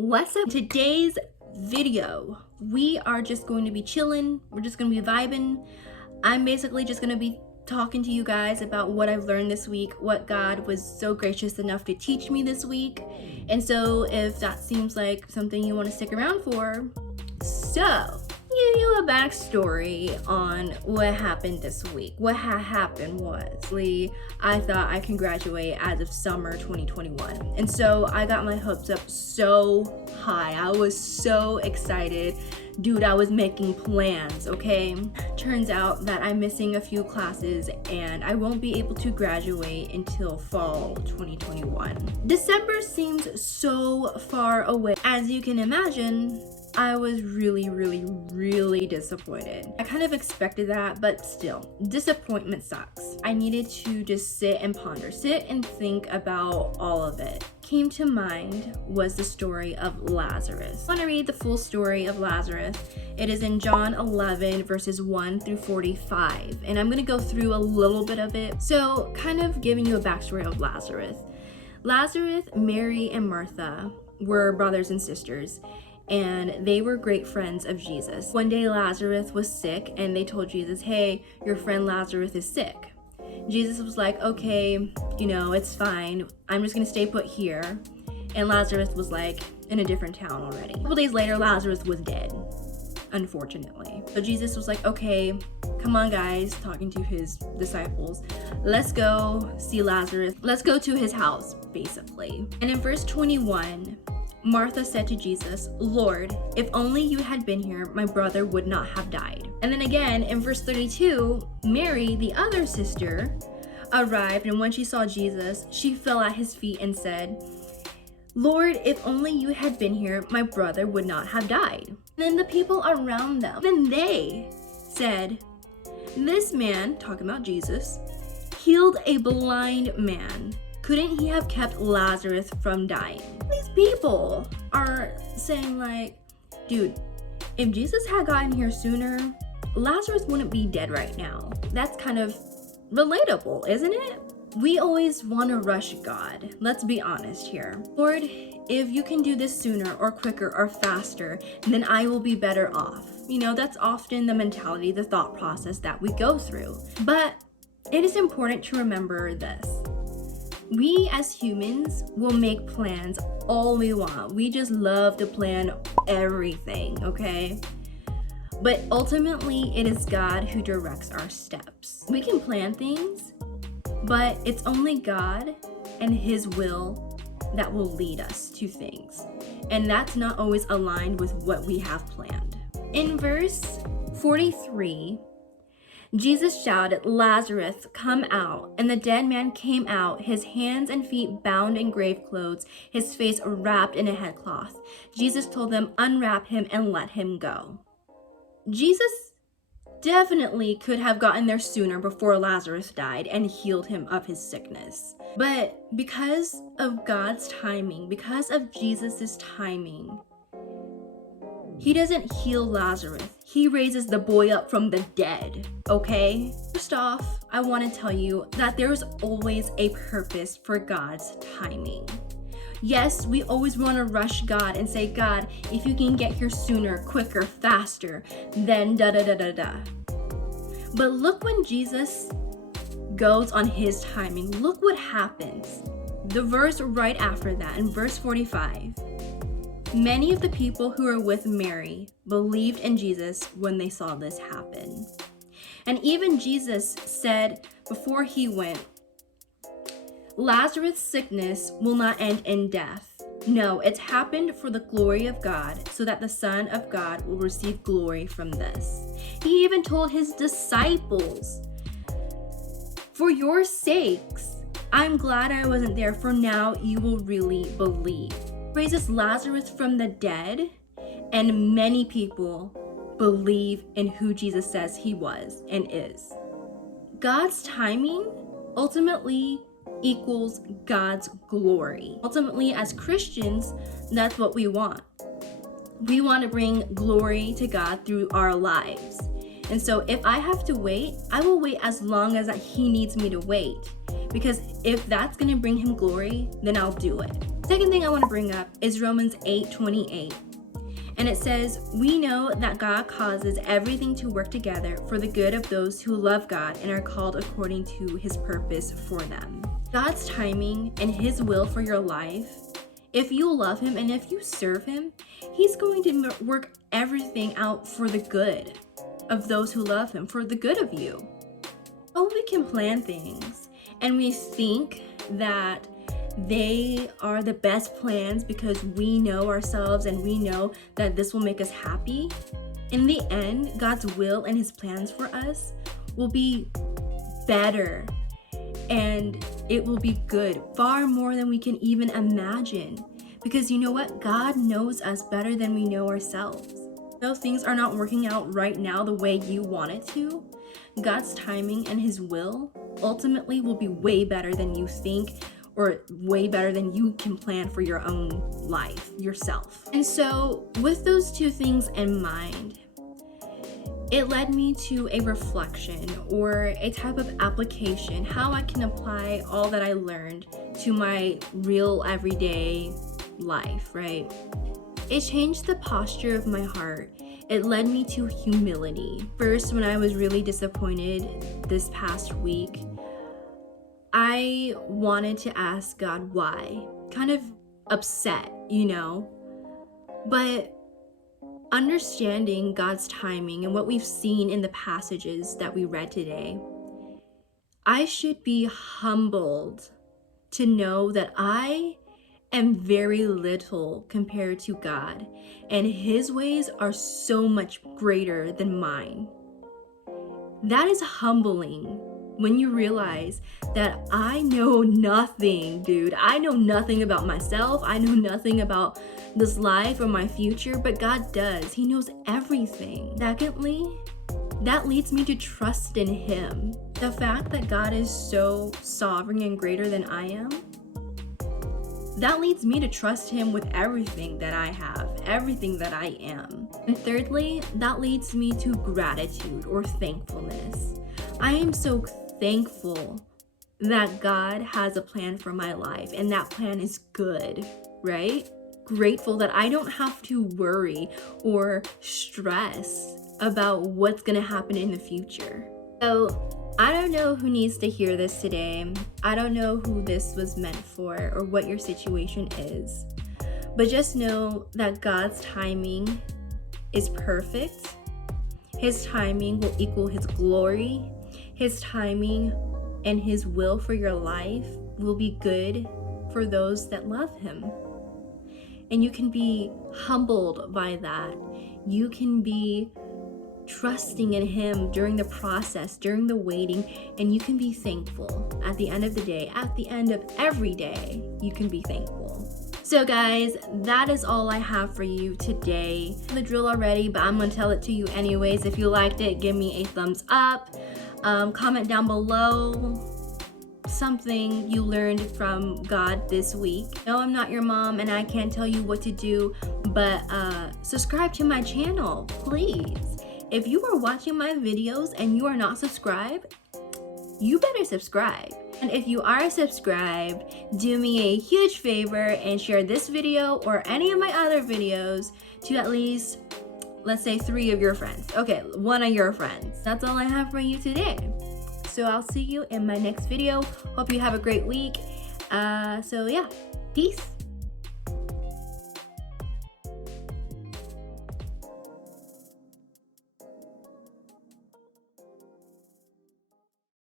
What's up? Today's video, we are just going to be chilling. We're just going to be vibing. I'm basically just going to be talking to you guys about what I've learned this week, what God was so gracious enough to teach me this week. And so if that seems like something you want to stick around for, so give you a backstory on what happened this week. What happened was, I thought I can graduate as of summer 2021. And so I got my hopes up so high. I was so excited. Dude, I was making plans, okay? Turns out that I'm missing a few classes and I won't be able to graduate until fall 2021. December seems so far away. As you can imagine, I was really disappointed. I kind of expected that, but still, disappointment sucks. I needed to just sit and ponder, sit and think about all of it. Came to mind was the story of Lazarus. I want to read the full story of Lazarus. It is in John 11 verses 1 through 45, and I'm going to go through a little bit of it. So kind of giving you a backstory of Lazarus. Lazarus, Mary, and Martha were brothers and sisters, and they were great friends of Jesus. One day Lazarus was sick and they told Jesus, hey, your friend Lazarus is sick. Jesus was like, okay, it's fine. I'm just gonna stay put here. And Lazarus was like in a different town already. A couple days later, Lazarus was dead, unfortunately. So Jesus was like, okay, come on guys, talking to his disciples. Let's go see Lazarus. Let's go to his house, basically. And in verse 21, Martha said to Jesus, Lord, if only you had been here, my brother would not have died. And then again, in verse 32, Mary, the other sister, arrived, and when she saw Jesus, she fell at his feet and said, Lord, if only you had been here, my brother would not have died. And then the people around them, even they said, this man, talking about Jesus, healed a blind man. Couldn't he have kept Lazarus from dying? These people are saying like, dude, if Jesus had gotten here sooner, Lazarus wouldn't be dead right now. That's kind of relatable, isn't it? We always want to rush God. Let's be honest here. Lord, if you can do this sooner or quicker or faster, then I will be better off. That's often the mentality, the thought process that we go through. But it is important to remember this. We as humans will make plans all we want. We just love to plan everything, okay? But ultimately, it is God who directs our steps. We can plan things, but it's only God and His will that will lead us to things. And that's not always aligned with what we have planned. In verse 43, Jesus shouted, Lazarus, come out. And the dead man came out, his hands and feet bound in grave clothes, his face wrapped in a headcloth. Jesus told them, unwrap him and let him go. Jesus definitely could have gotten there sooner before Lazarus died and healed him of his sickness. But because of God's timing, because of Jesus's timing, He doesn't heal Lazarus. He raises the boy up from the dead, okay? First off, I want to tell you that there's always a purpose for God's timing. Yes, we always want to rush God and say, God, if you can get here sooner, quicker, faster, then da-da-da-da-da. But look when Jesus goes on His timing. Look what happens. The verse right after that, in verse 45, many of the people who were with Mary believed in Jesus when they saw this happen. And even Jesus said before He went, Lazarus' sickness will not end in death. No, it's happened for the glory of God, so that the Son of God will receive glory from this. He even told His disciples, for your sakes, I'm glad I wasn't there, for now you will really believe. Raises Lazarus from the dead, and many people believe in who Jesus says He was and is. God's timing ultimately equals God's glory. Ultimately, as Christians, that's what we want. We want to bring glory to God through our lives. And so if I have to wait, I will wait as long as He needs me to wait. Because if that's going to bring Him glory, then I'll do it. Second thing I want to bring up is Romans 8:28. And it says, we know that God causes everything to work together for the good of those who love God and are called according to his purpose for them. God's timing and his will for your life, if you love him and if you serve him, he's going to work everything out for the good of those who love him, for the good of you. Oh, we can plan things and we think that they are the best plans because we know ourselves and we know that this will make us happy. In the end, God's will and his plans for us will be better and it will be good, far more than we can even imagine. Because you know what? God knows us better than we know ourselves. Though things are not working out right now the way you want it to, God's timing and his will ultimately will be way better than you think, or way better than you can plan for your own life, yourself. And so with those two things in mind, it led me to a reflection or a type of application, how I can apply all that I learned to my real everyday life, right? It changed the posture of my heart. It led me to humility. First, when I was really disappointed this past week, I wanted to ask God why, kind of upset, you know, but understanding God's timing and what we've seen in the passages that we read today, I should be humbled to know that I am very little compared to God, and his ways are so much greater than mine. That is humbling. When you realize that I know nothing, dude. I know nothing about myself. I know nothing about this life or my future, but God does. He knows everything. Secondly, that leads me to trust in him. The fact that God is so sovereign and greater than I am, that leads me to trust him with everything that I have, everything that I am. And thirdly, that leads me to gratitude or thankfulness. I am so thankful that God has a plan for my life and that plan is good, right? Grateful that I don't have to worry or stress about what's gonna happen in the future. So I don't know who needs to hear this today. I don't know who this was meant for or what your situation is, but just know that God's timing is perfect. His timing will equal his glory. His timing and his will for your life will be good for those that love him. And you can be humbled by that. You can be trusting in him during the process, during the waiting, and you can be thankful. At the end of the day, at the end of every day, you can be thankful. So guys, that is all I have for you today. The drill already, but I'm gonna tell it to you anyways. If you liked it, give me a thumbs up. Comment down below something you learned from God this week. No, I'm not your mom and I can't tell you what to do, but subscribe to my channel, please. If you are watching my videos and you are not subscribed, you better subscribe. And if you are subscribed, do me a huge favor and share this video or any of my other videos to at least, let's say 3 of your friends. Okay, 1 of your friends. That's all I have for you today. So I'll see you in my next video. Hope you have a great week. So yeah, peace.